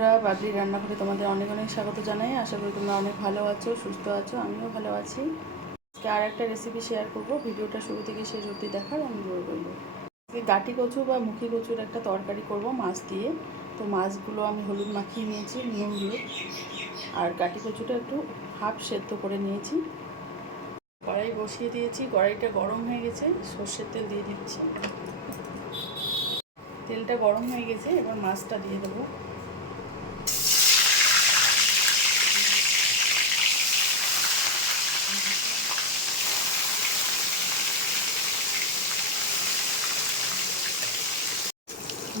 বাবলির রান্নাঘরে তোমাদের অনেক অনেক স্বাগত জানাই। আশা করি তোমরা অনেক ভালো আছো, সুস্থ আছো, আমিও ভালো আছি। আজকে আর একটা রেসিপি শেয়ার করব, ভিডিওটা শুরু থেকে শেষ অবধি দেখার অনুরোধ রইল। আজকে গাটি কচু বা মুখী কচুর একটা তরকারি করব মাছ দিয়ে। তো মাছগুলো আমি হলুদ মাখিয়ে নিয়েছি নুন দিয়ে, আর গাটি কচুটা একটু হাফ সেদ্ধ করে নিয়েছি। কড়াই বসিয়ে দিয়েছি, কড়াইটা গরম হয়ে গেছে, সর্ষের তেল দিয়ে দিচ্ছি। তেলটা গরম হয়ে গেছে, এবার মাছটা দিয়ে দেবো।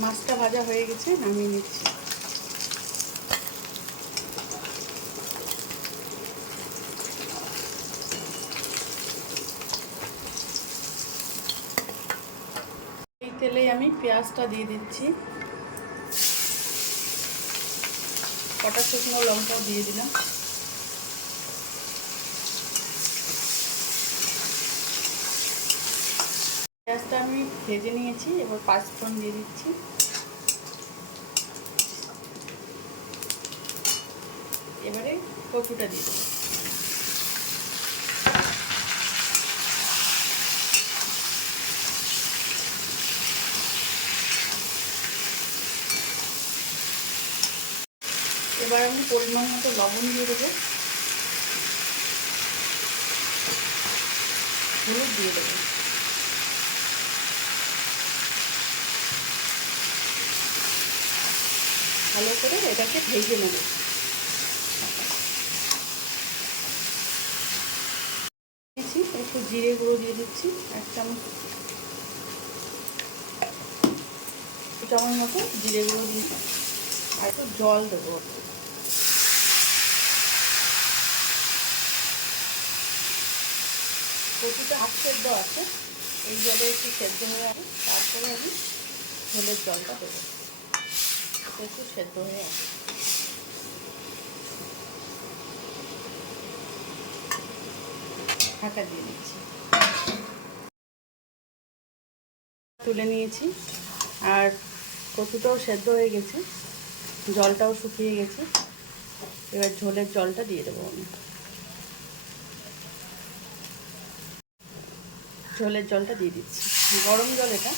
মাছটা ভাজা হয়ে গেছে, নামিয়ে নিচ্ছি। এই তেলেই আমি পেঁয়াজটা দিয়ে দিচ্ছি, কটা শুকনো লঙ্কাও দিয়ে দিলাম। পেঁয়াজটা আমি ভেজে নিয়েছি, এবার পাঁচফোড়ন দিয়ে দিচ্ছি। এবারে কচুটা দিয়ে দেবো। এবার আমি পরিমাণ মতো লবণ দিয়ে দেবো, হলুদ দিয়ে দেবো। ভালো করে এটাকে ভেজে নেব। একটু জিরে গুঁড়ো দিয়ে দিচ্ছি, এক চামচ মতো জিরে গুঁড়ো দিয়ে, আর একটু জল দেবো। কচুটা হাফ সেদ্ধ আছে, এই জলে একটু সেদ্ধ হয়ে আসে, তারপরে আমি ঝোলের জলটা দেবো, একটু সেদ্ধ হয়ে আসে। ঢাকা দিয়ে দিচ্ছি। তুলে নিয়েছি, আর কচুটাও সেদ্ধ হয়ে গেছে, জলটাও শুকিয়ে গেছে। এবার ঝোলের জলটা দিয়ে দেবো আমি। ঝোলের জলটা দিয়ে দিচ্ছি, গরম জল এটা।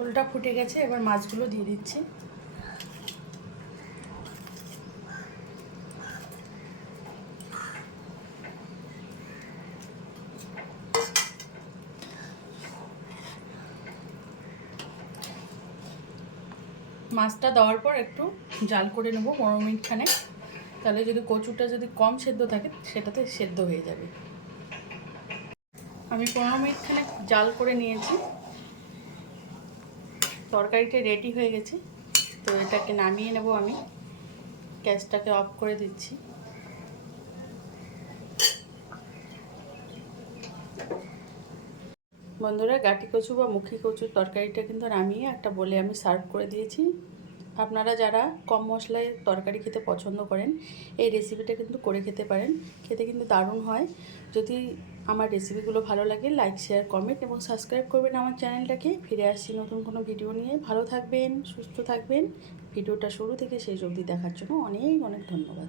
ঝোলটা ফুটে গেছে, এবার মাছগুলো দিয়ে দিচ্ছি। মাছটা দেওয়ার পর একটু জাল করে নেব 15 মিনিট খানে, তাহলে যদি কচুটা যদি কম সেদ্ধ থাকে সেটাতে সেদ্ধ হয়ে যাবে। আমি 15 মিনিট খানে জাল করে নিয়েছি, তরকারিটা রেডি হয়ে গেছে। তো এটাকে নামিয়ে নেব আমি, গ্যাসটাকে অফ করে দিচ্ছি। বন্ধুরা, গাটি কচু বা মুখী কচুর তরকারিটা কিন্তু নামিয়ে একটা বলে আমি সার্ভ করে দিয়েছি। আপনারা যারা কম মশলায় তরকারি খেতে পছন্দ করেন, এই রেসিপিটা কিন্তু করে খেতে পারেন, খেতে কিন্তু দারুণ হয়। যদি আমার রেসিপিগুলো ভালো লাগে, লাইক, শেয়ার, কমেন্ট এবং সাবস্ক্রাইব করবেন আমার চ্যানেলটাকে। ফিরে আসছি নতুন কোনো ভিডিও নিয়ে। ভালো থাকবেন, সুস্থ থাকবেন। ভিডিওটা শুরু থেকে শেষ অবধি দেখার জন্য অনেক অনেক ধন্যবাদ।